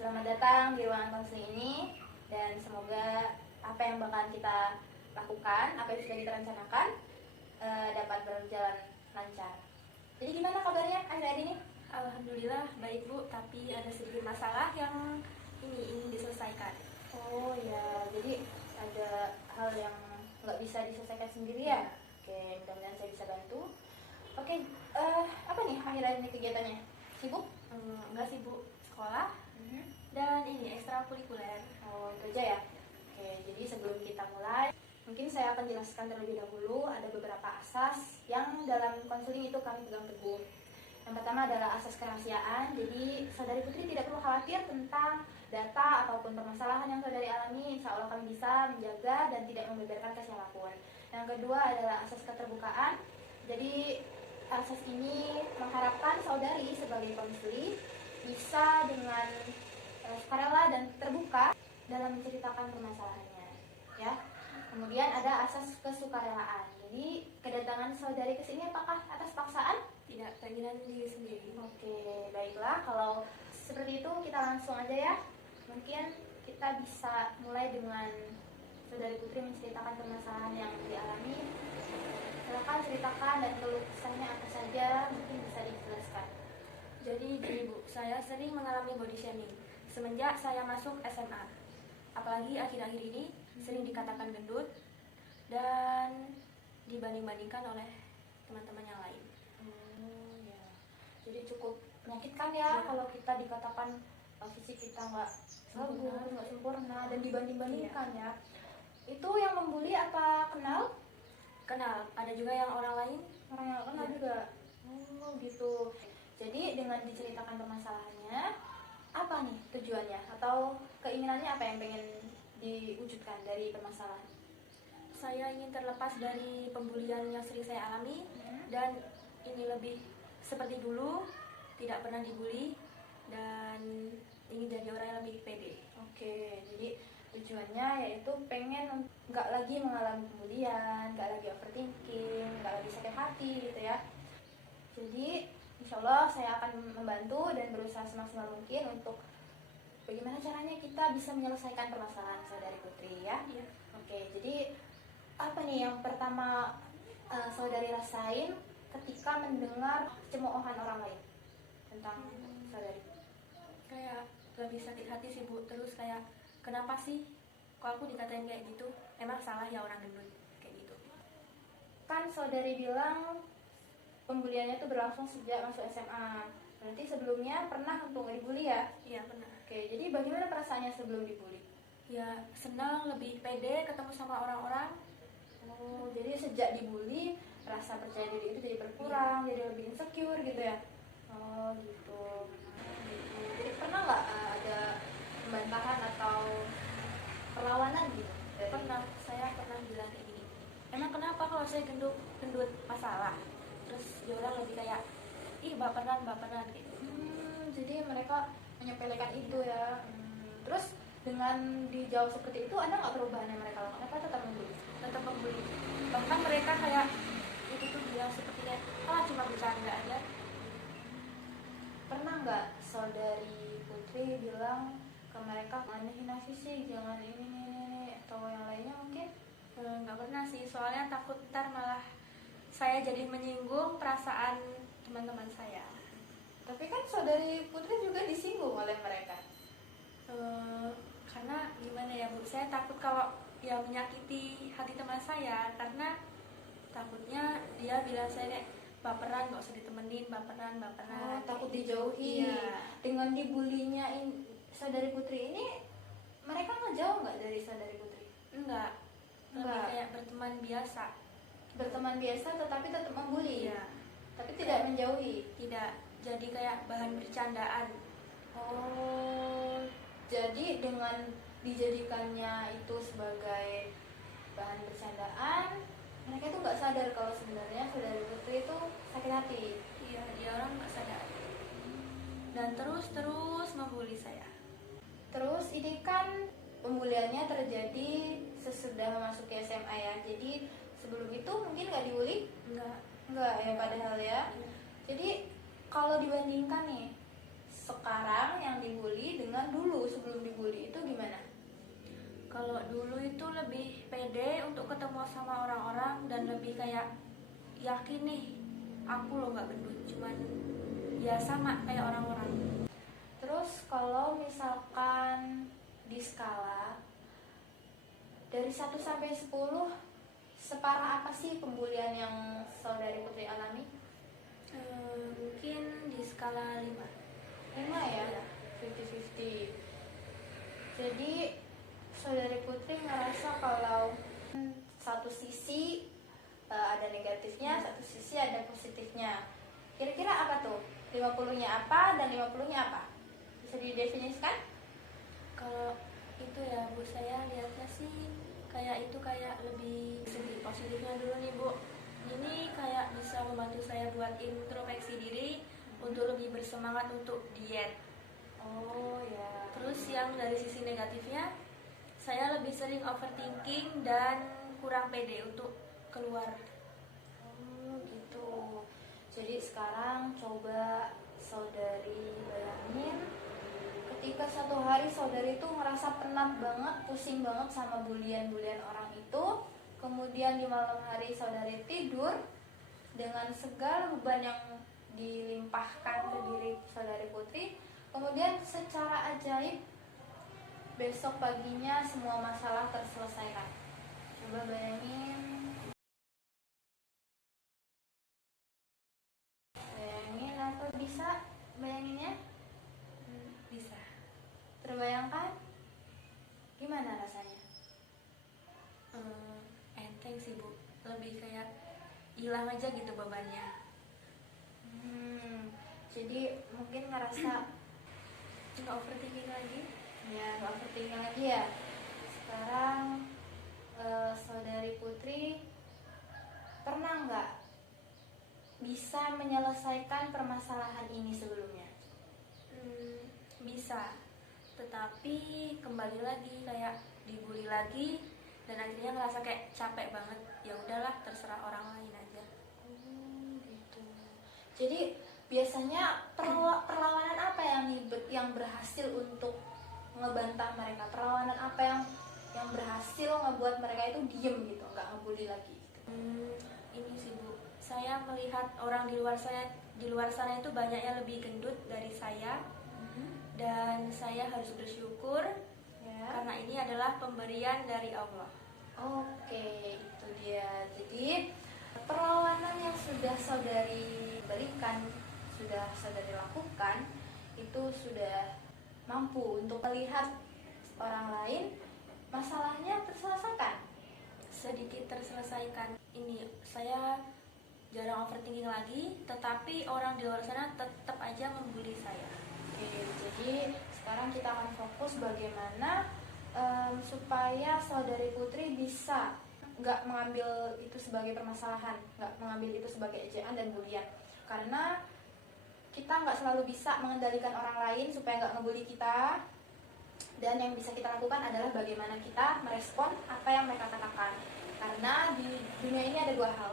Selamat datang di ruangan konseling ini dan semoga apa yang bakalan kita lakukan, apa yang sudah kita rencanakan dapat berjalan lancar. Jadi gimana kabarnya akhir-akhir ini? Alhamdulillah baik Bu, tapi ada sedikit masalah yang ingin diselesaikan. Oh ya, jadi ada hal yang nggak bisa diselesaikan sendiri ya? Oke, mudah-mudahan saya bisa bantu. Oke, apa nih akhir-akhir ini kegiatannya? Sibuk? Enggak sih Bu, sekolah dan ini ekstrakurikuler. Oh, itu aja ya? Oke, jadi sebelum kita mulai, mungkin saya akan jelaskan terlebih dahulu ada beberapa asas yang dalam konseling itu kami pegang teguh. Yang pertama adalah asas kerahasiaan, jadi saudari Putri tidak perlu khawatir tentang data ataupun permasalahan yang saudari alami, insya Allah kami bisa menjaga dan tidak membeberkan ke siapapun. Yang kedua adalah asas keterbukaan, jadi asas ini mengharapkan saudari sebagai konseling bisa dengan sukarela dan terbuka dalam menceritakan permasalahannya, ya. Kemudian ada asas kesukarelaan. Jadi kedatangan saudari ke sini apakah atas paksaan? Tidak, keinginan diri sendiri. Oke, baiklah. Kalau seperti itu kita langsung aja ya. Mungkin kita bisa mulai dengan saudari Putri menceritakan permasalahan yang dialami. Silakan ceritakan dan keluh kesahnya apa saja, mungkin bisa dijelaskan. Jadi gini Bu, saya sering mengalami body shaming semenjak saya masuk SMA. Apalagi akhir-akhir ini sering dikatakan gendut dan dibanding-bandingkan oleh teman-teman yang lain. Ya. Jadi cukup menyakitkan ya kalau kita dikatakan fisik kita nggak bagus, nggak sempurna dan dibanding-bandingkan ya. Itu yang membuli apa kenal? Kenal, ada juga yang orang lain. Orang yang kenal juga. Oh gitu. Jadi dengan diceritakan permasalahannya, apa nih tujuannya atau keinginannya apa yang pengen diwujudkan dari permasalahan? Saya ingin terlepas dari pembulian yang sering saya alami dan ini lebih seperti dulu, tidak pernah dibully dan ingin jadi orang yang lebih pede. Oke, jadi tujuannya yaitu pengen nggak lagi mengalami pembulian, nggak lagi overthinking, nggak lagi sakit hati gitu ya. Jadi insya Allah saya akan membantu dan berusaha semaksimal mungkin untuk bagaimana caranya kita bisa menyelesaikan permasalahan saudari Putri ya. Iya. Oke, jadi apa nih yang pertama saudari rasain ketika mendengar cemoohan orang lain tentang saudari? Kayak lebih sakit hati sih Bu, terus kayak kenapa sih kok aku dikatain kayak gitu, emang salah ya orang gendut kayak gitu. Kan saudari bilang pembuliannya itu berlangsung sejak masuk SMA, berarti sebelumnya pernah untuk dibully ya? Iya pernah. Oke, jadi bagaimana perasaannya sebelum dibully? Ya senang, lebih pede ketemu sama orang-orang. Oh, jadi sejak dibully rasa percaya diri itu jadi berkurang, jadi lebih insecure gitu ya? Oh gitu. Jadi pernah nggak ada pembantahan atau perlawanan gitu? Pernah, saya pernah bilang kayak gini, emang kenapa kalau saya gendut masalah? Terus dia orang lebih kayak, ih baperan kayak gitu. Jadi mereka menyepelekan itu ya. Terus dengan dijawab seperti itu, ada nggak perubahan yang mereka lakukan? Mereka tetap membuli? Tetap membuli. Bahkan mereka kayak itu tuh dia sepertinya cuma bercanda aja. Pernah nggak saudari Putri bilang ke mereka, jangan hina fisik, jangan ini atau yang lainnya mungkin? Nggak pernah sih, soalnya takut ntar malah saya jadi menyinggung perasaan teman-teman saya. Tapi kan saudari Putri juga disinggung oleh mereka. Karena gimana ya Bu, saya takut kalau ya menyakiti hati teman saya, karena takutnya dia bilang saya kayak baperan, gak usah ditemenin, baperan. Oh, takut dijauhi. Iya. Dengan dibulinya saudari Putri ini, mereka ngejauh nggak dari saudari Putri? Enggak. Lebih kayak berteman biasa. Berteman biasa tetapi tetap membuli. Iya. Tapi tidak menjauhi. Tidak, jadi kayak bahan bercandaan. Oh, jadi dengan dijadikannya itu sebagai bahan bercandaan, mereka itu nggak sadar kalau sebenarnya saudari Putri itu sakit hati. Iya, dia orang nggak sadar. Dan terus membuli saya. Terus ini kan pembuliannya terjadi sesudah memasuki SMA ya. Jadi sebelum itu mungkin nggak dibully? Enggak ya padahal ya. Jadi kalau dibandingkan nih sekarang yang dibully dengan dulu dulu itu lebih pede untuk ketemu sama orang-orang dan lebih kayak yakin nih aku loh nggak gendut, cuman ya sama kayak orang-orang. Terus kalau misalkan di skala dari 1 sampai 10, separah apa sih pembulian yang saudari Putri alami? Mungkin di skala 5. 5 ya? Iya. 50-50. Jadi saudari Putri ngerasa kalau satu sisi ada negatifnya, satu sisi ada positifnya. Kira-kira apa tuh? 50-nya apa dan 50-nya apa? Bisa didefinisikan? Kalau itu ya Bu, saya lihatnya sih kayak lebih segi positifnya dulu nih Bu. Ini kayak bisa membantu saya buat introspeksi diri untuk lebih bersemangat untuk diet. Oh ya. Terus yang dari sisi negatifnya, saya lebih sering overthinking dan kurang pede untuk keluar. Oh gitu. Jadi sekarang coba saudari bayangin ketika satu hari saudari itu ngerasa penat banget, pusing banget sama bulian-bulian orang itu. Kemudian di malam hari saudari tidur dengan segala beban yang dilimpahkan ke diri saudari Putri. Kemudian secara ajaib besok paginya semua masalah terselesaikan. Coba bayangin. Bayangin atau bisa bayanginnya? Bisa. Terbayangkan? Gimana rasanya? Enteng sih Bu, lebih kayak hilang aja gitu bebannya. Jadi mungkin ngerasa Nggak overthinking lagi. ya nggak overthinking lagi ya. Sekarang saudari Putri pernah nggak bisa menyelesaikan permasalahan ini sebelumnya? Bisa, tetapi kembali lagi kayak dibully lagi dan akhirnya ngerasa kayak capek banget. Ya udahlah, terserah orang lain aja. Gitu. Jadi biasanya perlawanan apa yang berhasil untuk ngebantah mereka? Perlawanan apa yang berhasil ngebuat mereka itu diem gitu, nggak ngebully lagi? Ini sih Bu, saya melihat orang di luar sana itu banyak yang lebih gendut dari saya. Dan saya harus bersyukur Ya. karena ini adalah pemberian dari Allah. Oke, itu dia. Jadi perlawanan yang sudah saudari berikan, sudah saudari lakukan, itu sudah mampu untuk melihat orang lain masalahnya terselesaikan. Sedikit terselesaikan. Ini saya jarang overthinking lagi, tetapi orang di luar sana tetap aja membuli saya. Oke, jadi sekarang kita akan fokus bagaimana supaya saudari Putri bisa nggak mengambil itu sebagai permasalahan, nggak mengambil itu sebagai ejaan dan bulian. Karena kita nggak selalu bisa mengendalikan orang lain supaya nggak ngebully kita. Dan yang bisa kita lakukan adalah bagaimana kita merespon apa yang mereka katakan. Karena di dunia ini ada 2 hal.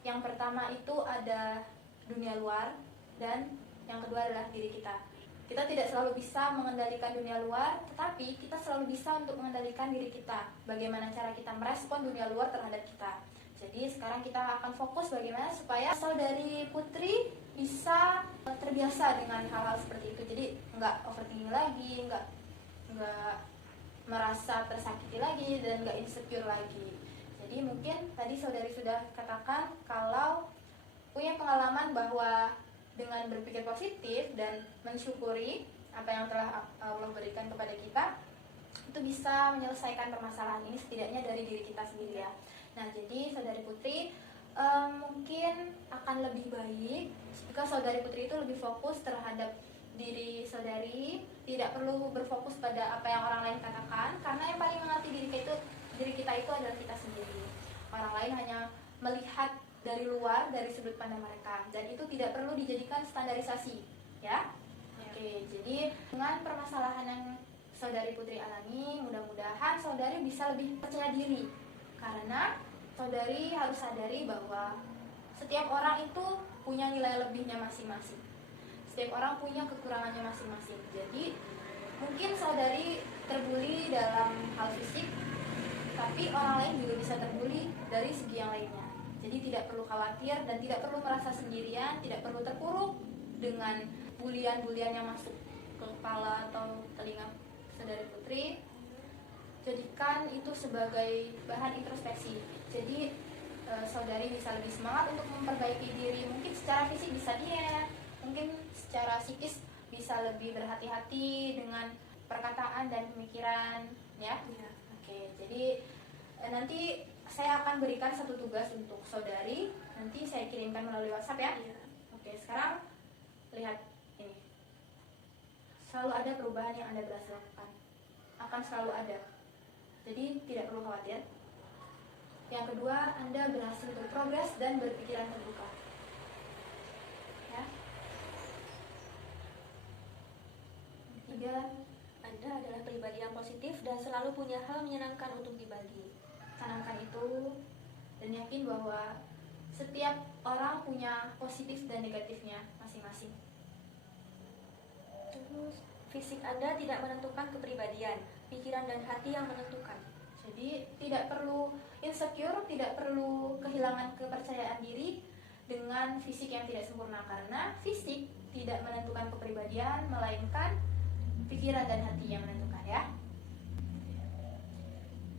Yang pertama itu ada dunia luar dan yang kedua adalah diri kita. Kita tidak selalu bisa mengendalikan dunia luar, tetapi kita selalu bisa untuk mengendalikan diri kita. Bagaimana cara kita merespon dunia luar terhadap kita. Jadi sekarang kita akan fokus bagaimana supaya saudari Putri bisa terbiasa dengan hal-hal seperti itu. Jadi nggak overthinking lagi, nggak merasa tersakiti lagi, dan nggak insecure lagi. Jadi mungkin tadi saudari sudah katakan kalau punya pengalaman bahwa dengan berpikir positif dan mensyukuri apa yang telah Allah berikan kepada kita, itu bisa menyelesaikan permasalahan ini setidaknya dari diri kita sendiri ya. Nah, jadi saudari Putri mungkin akan lebih baik jika saudari Putri itu lebih fokus terhadap diri saudari, tidak perlu berfokus pada apa yang orang lain katakan, karena yang paling mengerti diri kita itu adalah kita sendiri. Orang lain hanya melihat dari luar, dari sudut pandang mereka, dan itu tidak perlu dijadikan standarisasi ya. Oke, jadi dengan permasalahan yang saudari Putri alami, mudah-mudahan saudari bisa lebih percaya diri, karena saudari harus sadari bahwa setiap orang itu punya nilai lebihnya masing-masing, setiap orang punya kekurangannya masing-masing. Jadi mungkin saudari terbuli dalam hal fisik, tapi orang lain juga bisa terbuli dari segi yang lainnya. Jadi tidak perlu khawatir dan tidak perlu merasa sendirian, tidak perlu terpuruk dengan bulian-bulian yang masuk ke kepala atau telinga saudari Putri. Jadikan itu sebagai bahan introspeksi. Jadi saudari bisa lebih semangat untuk memperbaiki diri. Mungkin secara fisik bisa diet, mungkin secara psikis bisa lebih berhati-hati dengan perkataan dan pemikiran, ya. Oke, jadi nanti saya akan berikan satu tugas untuk saudari. Nanti saya kirimkan melalui WhatsApp ya. Oke, sekarang lihat ini. Selalu ada perubahan yang Anda berhasil lakukan. Akan selalu ada. Jadi tidak perlu khawatir. Yang kedua, Anda berhasil berprogres dan berpikiran terbuka. Ya. Tiga, Anda adalah pribadi yang positif dan selalu punya hal menyenangkan untuk dibagi. tanamkan itu dan yakin bahwa setiap orang punya positif dan negatifnya masing-masing. Terus, fisik Anda tidak menentukan kepribadian, pikiran dan hati yang menentukan. Jadi tidak perlu insecure, tidak perlu kehilangan kepercayaan diri dengan fisik yang tidak sempurna, karena fisik tidak menentukan kepribadian, melainkan pikiran dan hati yang menentukan, ya.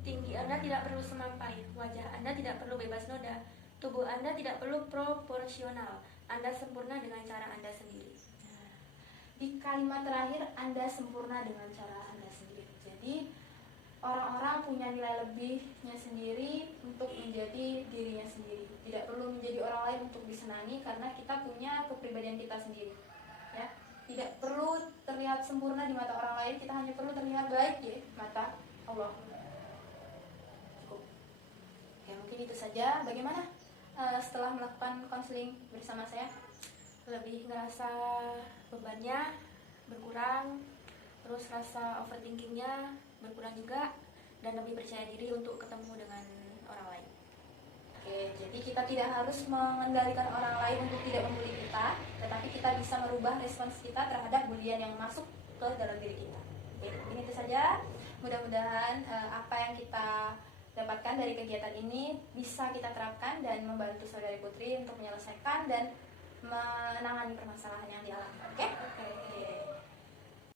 Tinggi Anda tidak perlu semampai, wajah Anda tidak perlu bebas noda, tubuh Anda tidak perlu proporsional. Anda sempurna dengan cara Anda sendiri. Di kalimat terakhir, Anda sempurna dengan cara Anda sendiri. Jadi orang-orang punya nilai lebihnya sendiri untuk menjadi dirinya sendiri. Tidak perlu menjadi orang lain untuk disenangi, karena kita punya kepribadian kita sendiri, ya. Tidak perlu terlihat sempurna di mata orang lain, kita hanya perlu terlihat baik di mata Allah. Cukup. Oke, mungkin itu saja. Bagaimana setelah melakukan konseling bersama saya? Lebih ngerasa bebannya berkurang, terus rasa overthinkingnya berkurang juga, dan lebih percaya diri untuk ketemu dengan orang lain. Oke, jadi kita tidak harus mengendalikan orang lain untuk tidak membuli kita, tetapi kita bisa merubah respons kita terhadap bulian yang masuk ke dalam diri kita. Oke, mungkin itu saja. Mudah-mudahan apa yang kita dapatkan dari kegiatan ini bisa kita terapkan dan membantu saudari Putri untuk menyelesaikan dan menangani permasalahan yang dialami. Oke? Oke.